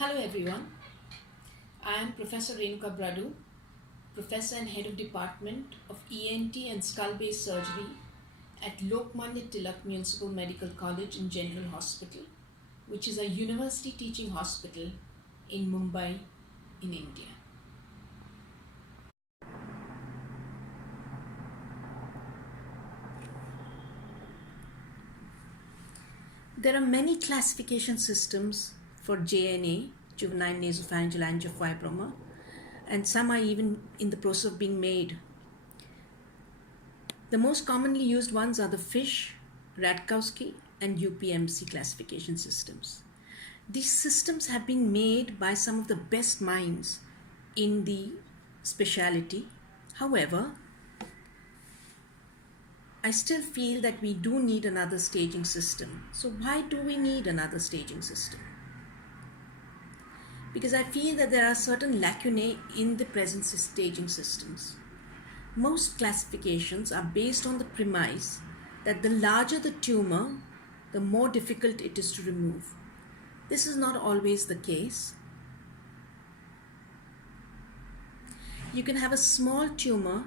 Hello everyone, I am Professor Renuka Bradoo, Professor and Head of Department of ENT and Skull-Based Surgery at Lokmanya Tilak Municipal Medical College and General Hospital, which is a university teaching hospital in Mumbai, in India. There are many classification systems for JNA, juvenile nasopharyngeal angiofibroma, and some are even in the process of being made. The most commonly used ones are the Fish, Radkowski, and UPMC classification systems. These systems have been made by some of the best minds in the specialty. However, I still feel that we do need another staging system. So why do we need another staging system? Because I feel that there are certain lacunae in the present staging systems. Most classifications are based on the premise that the larger the tumor, the more difficult it is to remove. This is not always the case. You can have a small tumor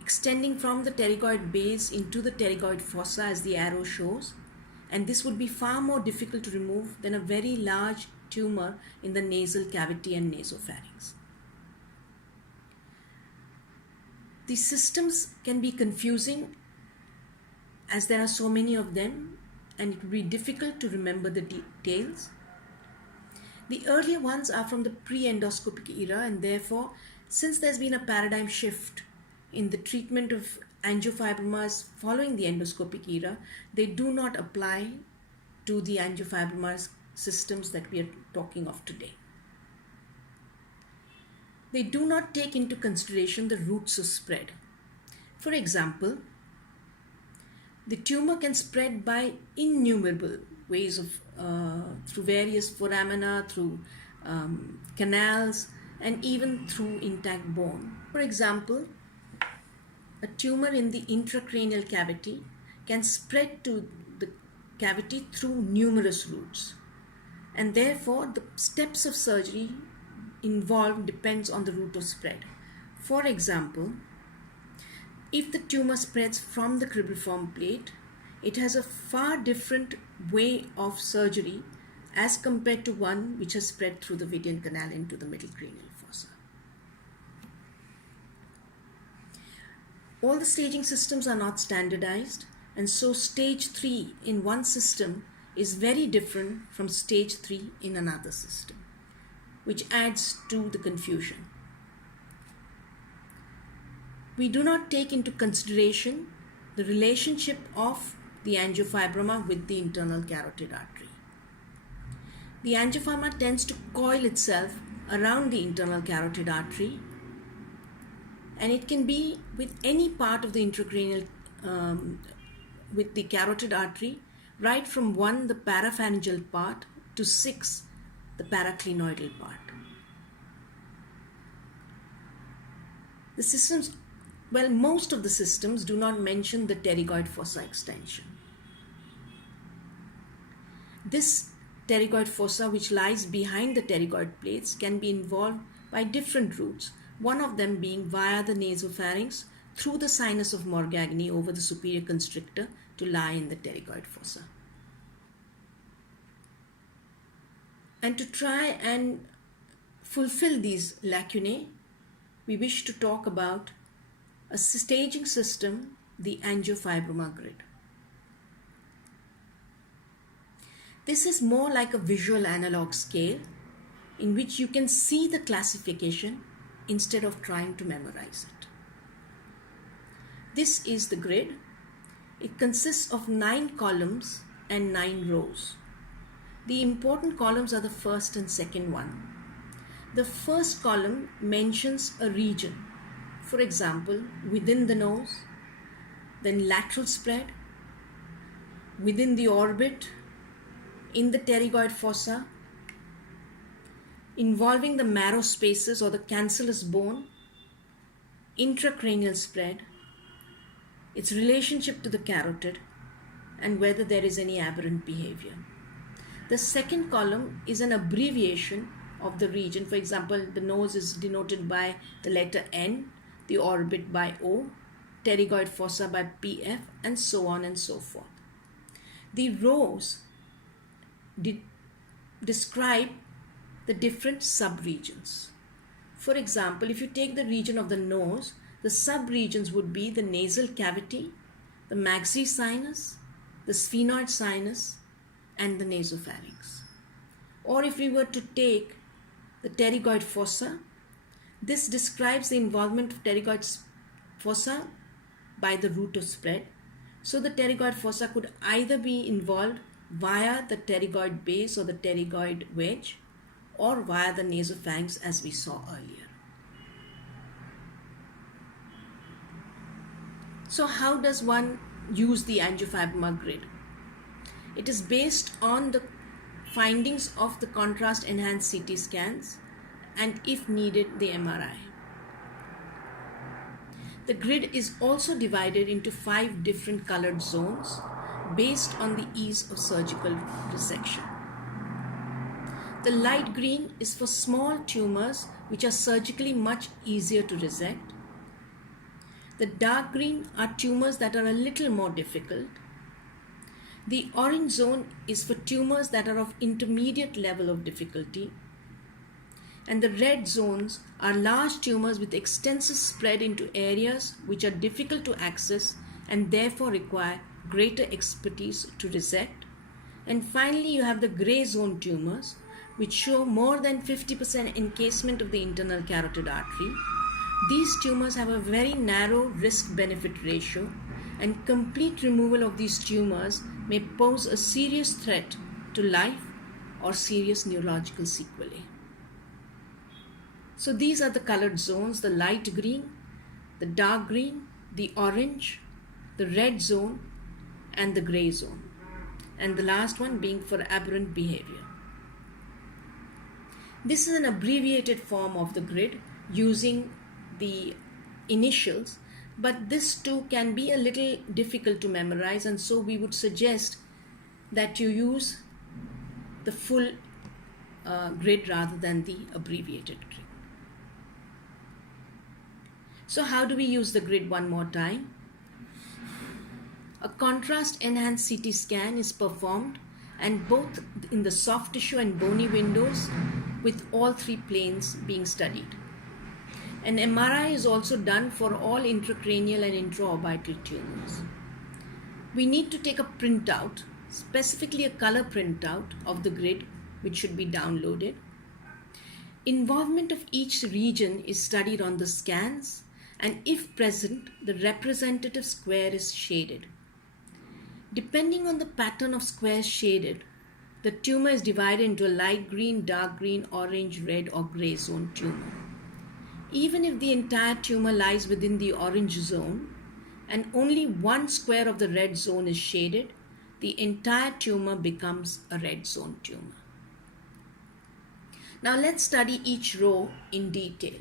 extending from the pterygoid base into the pterygoid fossa, as the arrow shows, and this would be far more difficult to remove than a very large tumor in the nasal cavity and nasopharynx. These systems can be confusing as there are so many of them, and it would be difficult to remember the details. The earlier ones are from the pre-endoscopic era, and therefore, since there's been a paradigm shift in the treatment of angiofibromas following the endoscopic era, they do not apply to the angiofibromas systems that we are talking of today. They do not take into consideration the routes of spread. For example, the tumor can spread by innumerable ways of through various foramina, through canals, and even through intact bone. For example, a tumor in the intracranial cavity can spread to the cavity through numerous routes, and therefore the steps of surgery involved depends on the route of spread. For example, if the tumor spreads from the cribriform plate, it has a far different way of surgery as compared to one which has spread through the Vidian canal into the middle cranial fossa. All the staging systems are not standardized, and so stage 3 in one system is very different from stage 3 in another system, which adds to the confusion. We do not take into consideration the relationship of the angiofibroma with the internal carotid artery. The angiofibroma tends to coil itself around the internal carotid artery, and it can be with any part of the intracranial, with the carotid artery, right from 1, the parapharyngeal part, to 6, the paraclinoidal part. The systems, well, most of the systems do not mention the pterygoid fossa extension. This pterygoid fossa, which lies behind the pterygoid plates, can be involved by different routes, one of them being via the nasopharynx through the sinus of Morgagni over the superior constrictor to lie in the pterygoid fossa. And to try and fulfill these lacunae, we wish to talk about a staging system, the angiofibroma grid. This is more like a visual analog scale in which you can see the classification instead of trying to memorize it. This is the grid. It consists of 9 columns and 9 rows. The important columns are the first and second one. The first column mentions a region, for example, within the nose, then lateral spread, within the orbit, in the pterygoid fossa, involving the marrow spaces or the cancellous bone, intracranial spread, its relationship to the carotid, and whether there is any aberrant behavior. The second column is an abbreviation of the region. For example, the nose is denoted by the letter N, the orbit by O, pterygoid fossa by PF, and so on and so forth. The rows describe the different subregions. For example, if you take the region of the nose, the subregions would be the nasal cavity, the maxillary sinus, the sphenoid sinus, and the nasopharynx. Or if we were to take the pterygoid fossa, this describes the involvement of pterygoid fossa by the route of spread. So the pterygoid fossa could either be involved via the pterygoid base or the pterygoid wedge, or via the nasopharynx as we saw earlier. So how does one use the angiofibroma grid? It is based on the findings of the contrast enhanced CT scans and, if needed, the MRI. The grid is also divided into 5 different colored zones based on the ease of surgical resection. The light green is for small tumors which are surgically much easier to resect. The dark green are tumors that are a little more difficult. The orange zone is for tumors that are of intermediate level of difficulty. And the red zones are large tumors with extensive spread into areas which are difficult to access and therefore require greater expertise to resect. And finally, you have the gray zone tumors, which show more than 50% encasement of the internal carotid artery. These tumors have a very narrow risk-benefit ratio, and complete removal of these tumors may pose a serious threat to life or serious neurological sequelae. So these are the colored zones: the light green, the dark green, the orange, the red zone, and the gray zone. And the last one being for aberrant behavior. This is an abbreviated form of the grid using the initials, but this too can be a little difficult to memorize, and so we would suggest that you use the full grid rather than the abbreviated grid. So how do we use the grid one more time? A contrast enhanced CT scan is performed, and both in the soft tissue and bony windows, with all 3 planes being studied. An MRI is also done for all intracranial and intraorbital tumors. We need to take a printout, specifically a color printout of the grid, which should be downloaded. Involvement of each region is studied on the scans, and if present, the representative square is shaded. Depending on the pattern of squares shaded, the tumor is divided into a light green, dark green, orange, red, or gray zone tumor. Even if the entire tumor lies within the orange zone and only one square of the red zone is shaded, the entire tumor becomes a red zone tumor. Now let's study each row in detail.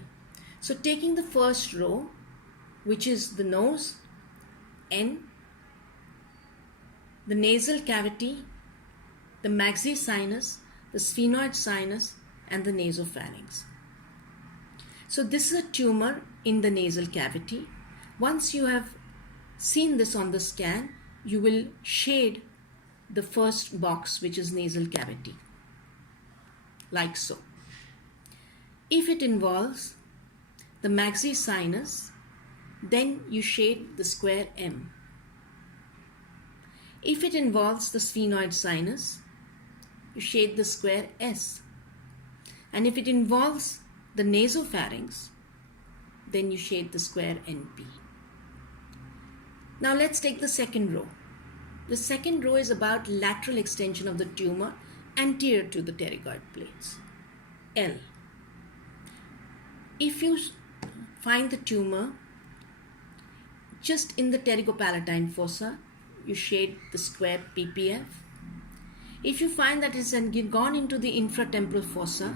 So taking the first row, which is the nose, N, the nasal cavity, the maxillary sinus, the sphenoid sinus, and the nasopharynx. So this is a tumor in the nasal cavity. Once you have seen this on the scan, you will shade the first box, which is nasal cavity, like so. If it involves the maxillary sinus, then you shade the square M. If it involves the sphenoid sinus, you shade the square S. And if it involves the nasopharynx, then you shade the square NP. Now let's take the second row. The second row is about lateral extension of the tumor anterior to the pterygoid plates, L. If you find the tumor just in the pterygopalatine fossa, you shade the square PPF. If you find that it's gone into the infratemporal fossa,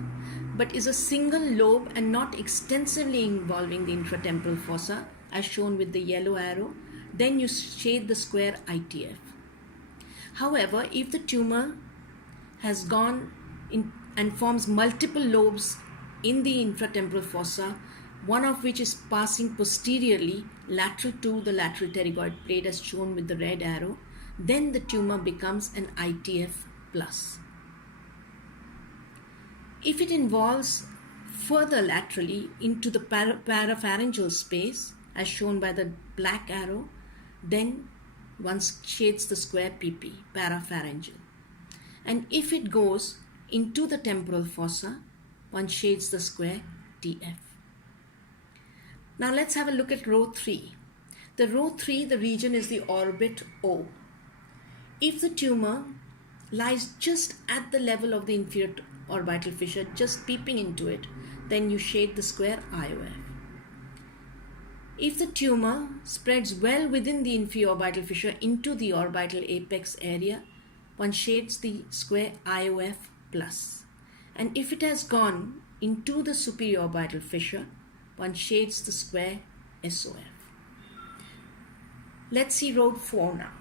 but is a single lobe and not extensively involving the infratemporal fossa, as shown with the yellow arrow, then you shade the square ITF. However, if the tumor has gone in and forms multiple lobes in the infratemporal fossa, one of which is passing posteriorly lateral to the lateral pterygoid plate as shown with the red arrow, then the tumor becomes an ITF plus. If it involves further laterally into the parapharyngeal space as shown by the black arrow, then one shades the square PP, parapharyngeal. And if it goes into the temporal fossa, one shades the square TF. Now let's have a look at row 3. The row 3, the region is the orbit O. If the tumor lies just at the level of the inferior orbital fissure, just peeping into it, then you shade the square IOF. If the tumor spreads well within the inferior orbital fissure into the orbital apex area, one shades the square IOF plus. And if it has gone into the superior orbital fissure, one shades the square SOF. Let's see row 4 now.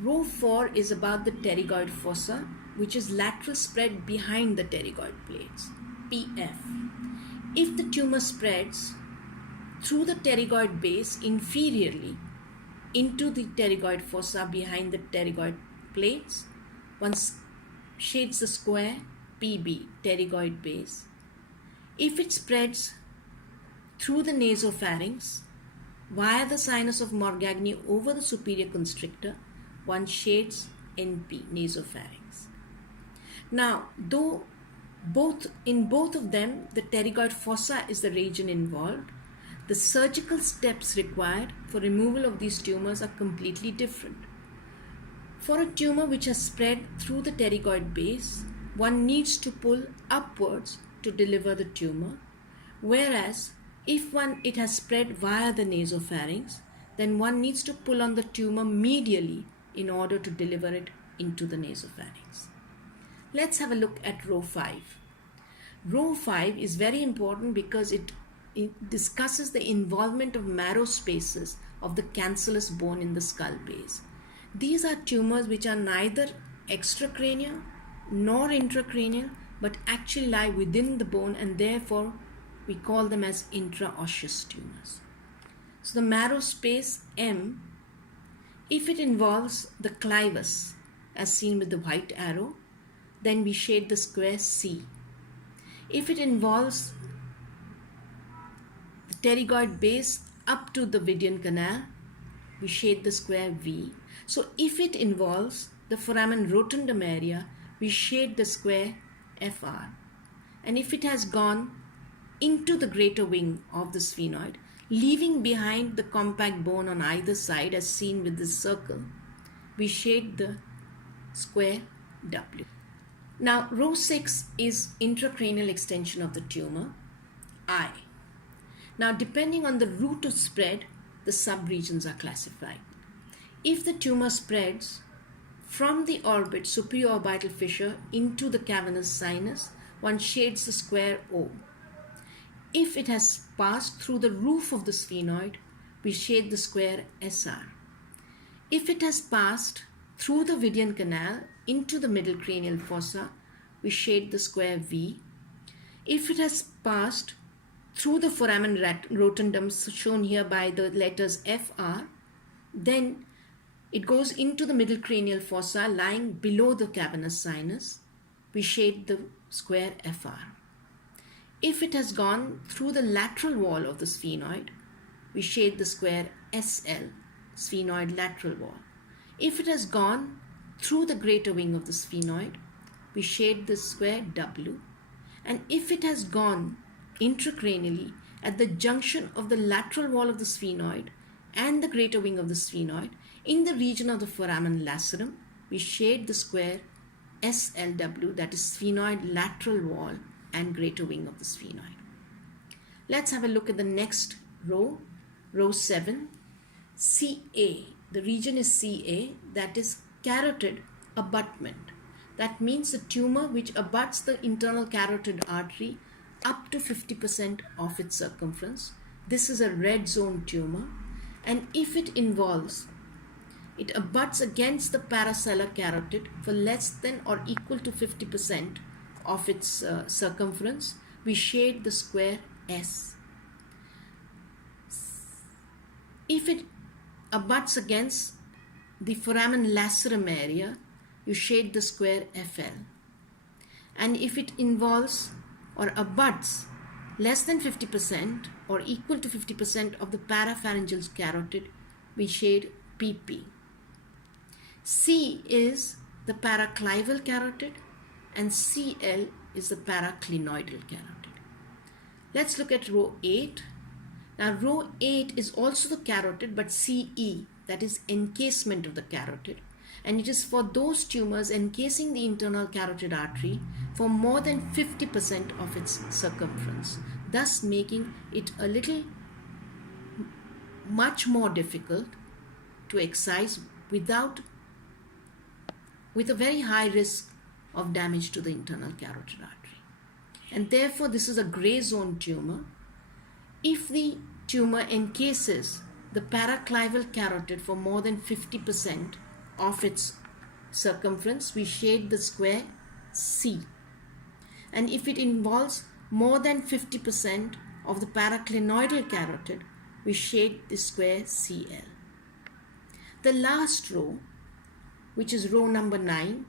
Row 4 is about the pterygoid fossa, which is lateral spread behind the pterygoid plates, PF. If the tumor spreads through the pterygoid base inferiorly into the pterygoid fossa behind the pterygoid plates, one shades the square PB, pterygoid base. If it spreads through the nasopharynx via the sinus of Morgagni over the superior constrictor, one shades NP, nasopharynx. Now, though in both of them the pterygoid fossa is the region involved, the surgical steps required for removal of these tumors are completely different. For a tumor which has spread through the pterygoid base, one needs to pull upwards to deliver the tumor, whereas if it has spread via the nasopharynx, then one needs to pull on the tumor medially in order to deliver it into the nasopharynx. Let's have a look at row 5. Row 5 is very important because it discusses the involvement of marrow spaces of the cancellous bone in the skull base. These are tumors which are neither extracranial nor intracranial, but actually lie within the bone, and therefore we call them as intraosseous tumors. So the marrow space M, if it involves the clivus as seen with the white arrow, then we shade the square C. If it involves the pterygoid base up to the Vidian canal, we shade the square V. So if it involves the foramen rotundum area, we shade the square FR. And if it has gone into the greater wing of the sphenoid, leaving behind the compact bone on either side as seen with this circle, we shade the square W. Now row 6 is intracranial extension of the tumor, I. Now depending on the route of spread, the subregions are classified. If the tumor spreads from the orbit superior orbital fissure into the cavernous sinus, one shades the square O. If it has passed through the roof of the sphenoid, we shade the square SR. If it has passed through the Vidian canal into the middle cranial fossa, we shade the square V. If it has passed through the foramen rotundum shown here by the letters FR, then it goes into the middle cranial fossa lying below the cavernous sinus, we shade the square FR. If it has gone through the lateral wall of the sphenoid, we shade the square SL, sphenoid lateral wall. If it has gone through the greater wing of the sphenoid, we shade the square W. And if it has gone intracranially at the junction of the lateral wall of the sphenoid and the greater wing of the sphenoid, in the region of the foramen lacerum, we shade the square SLW, that is sphenoid lateral wall and greater wing of the sphenoid. Let's have a look at the next row, row 7, CA. The region is CA, that is carotid abutment. That means the tumor which abuts the internal carotid artery up to 50% of its circumference. This is a red zone tumor, and if it involves it abuts against the paracellular carotid for less than or equal to 50% of its circumference, we shade the square S. If it abuts against the foramen lacerum area, you shade the square FL. And if it involves or abuts less than 50% or equal to 50% of the parapharyngeal carotid, we shade PP. C is the paraclival carotid and CL is the paraclinoidal carotid. Let's look at row 8. Now row 8 is also the carotid, but CE, that is encasement of the carotid, and it is for those tumors encasing the internal carotid artery for more than 50% of its circumference, thus making it a little much more difficult to excise with a very high risk of damage to the internal carotid artery. And therefore this is a gray zone tumor. If the tumor encases the paraclival carotid for more than 50% of its circumference, we shade the square C. And if it involves more than 50% of the paraclinoidal carotid, we shade the square CL. The last row, which is row number 9,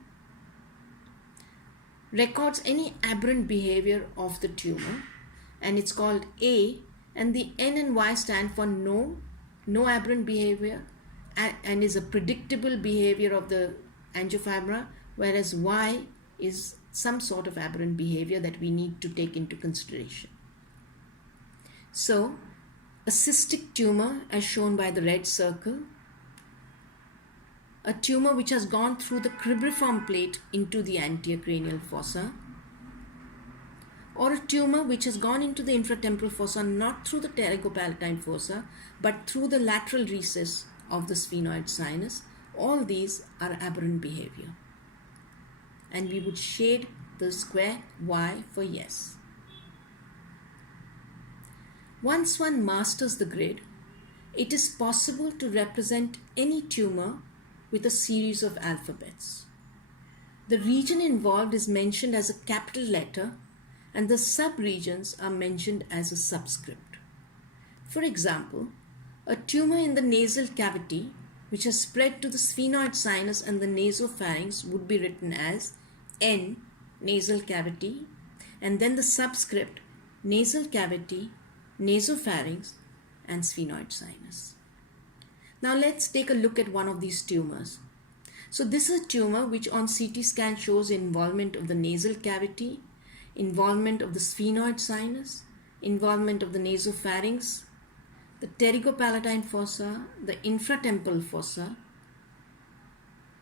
records any aberrant behavior of the tumor, and it's called A, and the N and Y stand for no aberrant behavior, and is a predictable behavior of the angiofibroma, whereas Y is some sort of aberrant behavior that we need to take into consideration. So, a cystic tumor as shown by the red circle, a tumor which has gone through the cribriform plate into the anterior cranial fossa, or a tumor which has gone into the infratemporal fossa not through the pterygopalatine fossa but through the lateral recess of the sphenoid sinus. All these are aberrant behavior, and we would shade the square Y for yes. Once one masters the grid, it is possible to represent any tumor with a series of alphabets. The region involved is mentioned as a capital letter, and the subregions are mentioned as a subscript. For example, a tumor in the nasal cavity which has spread to the sphenoid sinus and the nasopharynx would be written as N, nasal cavity, and then the subscript nasal cavity, nasopharynx, and sphenoid sinus. Now let's take a look at one of these tumors. So this is a tumor which on CT scan shows involvement of the nasal cavity, involvement of the sphenoid sinus, involvement of the nasopharynx, the pterygopalatine fossa, the infratemporal fossa,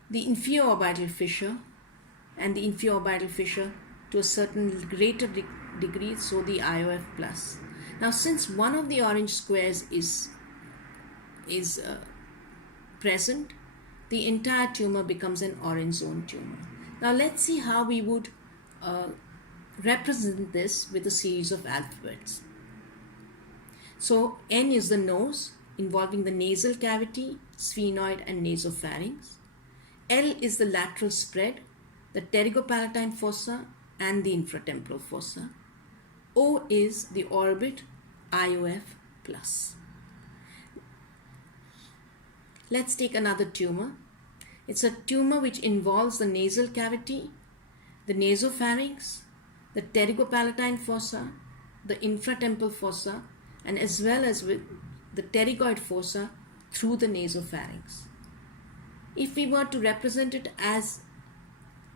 the inferior orbital fissure, and the inferior orbital fissure to a certain greater degree, so the IOF plus. Now since one of the orange squares is present, the entire tumor becomes an orange zone tumor. Now let's see how we would represent this with a series of alphabets. So N is the nose, involving the nasal cavity, sphenoid, and nasopharynx. L is the lateral spread, the pterygopalatine fossa, and the infratemporal fossa. O is the orbit, IOF plus. Let's take another tumor. It's a tumor which involves the nasal cavity, the nasopharynx, the pterygopalatine fossa, the infratemporal fossa, and as well as with the pterygoid fossa through the nasopharynx. If we were to represent it as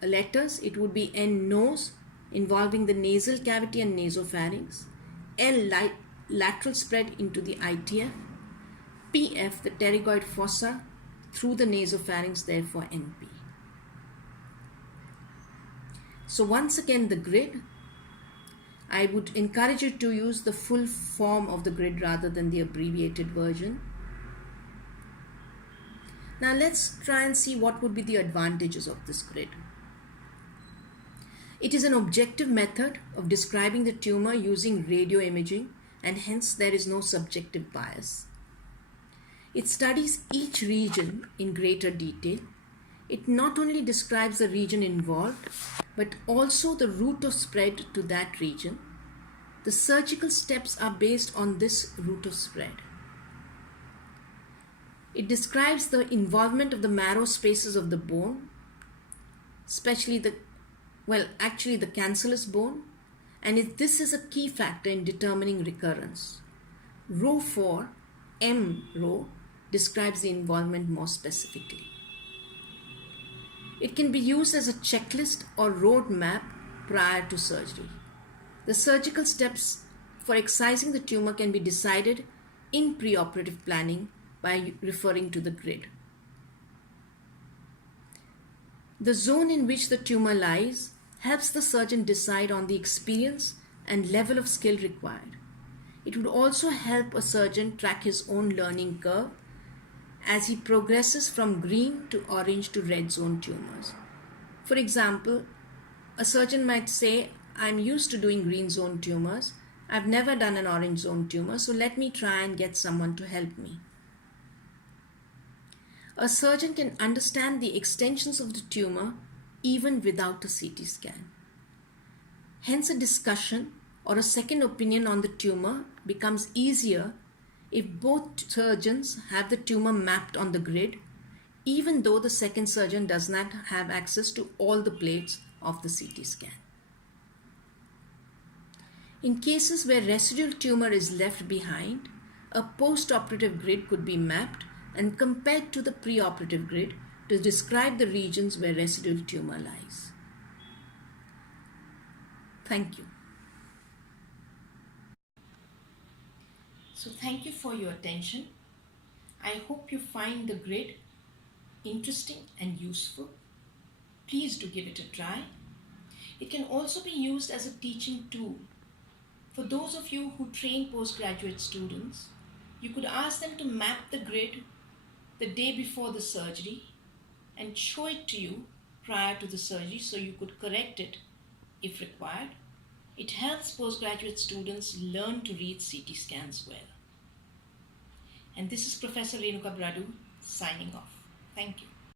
letters, it would be N, nose, involving the nasal cavity and nasopharynx, L, lateral spread into the ITF, PF, the pterygoid fossa through the nasopharynx, therefore NP. So once again the grid, I would encourage you to use the full form of the grid rather than the abbreviated version. Now let's try and see what would be the advantages of this grid. It is an objective method of describing the tumor using radio imaging, and hence there is no subjective bias. It studies each region in greater detail. It not only describes the region involved, but also the route of spread to that region. The surgical steps are based on this route of spread. It describes the involvement of the marrow spaces of the bone, especially the cancellous bone, and this is a key factor in determining recurrence. Row 4, M row, describes the involvement more specifically. It can be used as a checklist or road map prior to surgery. The surgical steps for excising the tumor can be decided in preoperative planning by referring to the grid. The zone in which the tumor lies helps the surgeon decide on the experience and level of skill required. It would also help a surgeon track his own learning curve as he progresses from green to orange to red zone tumors. For example, a surgeon might say, I'm used to doing green zone tumors. I've never done an orange zone tumor, so let me try and get someone to help me. A surgeon can understand the extensions of the tumor even without a CT scan. Hence, a discussion or a second opinion on the tumor becomes easier if both surgeons have the tumor mapped on the grid, even though the second surgeon does not have access to all the plates of the CT scan. In cases where residual tumor is left behind, a post-operative grid could be mapped and compared to the preoperative grid to describe the regions where residual tumor lies. Thank you. So thank you for your attention. I hope you find the grid interesting and useful. Please do give it a try. It can also be used as a teaching tool. For those of you who train postgraduate students, you could ask them to map the grid the day before the surgery and show it to you prior to the surgery so you could correct it if required. It helps postgraduate students learn to read CT scans well. And this is Professor Renuka Bradoo signing off. Thank you.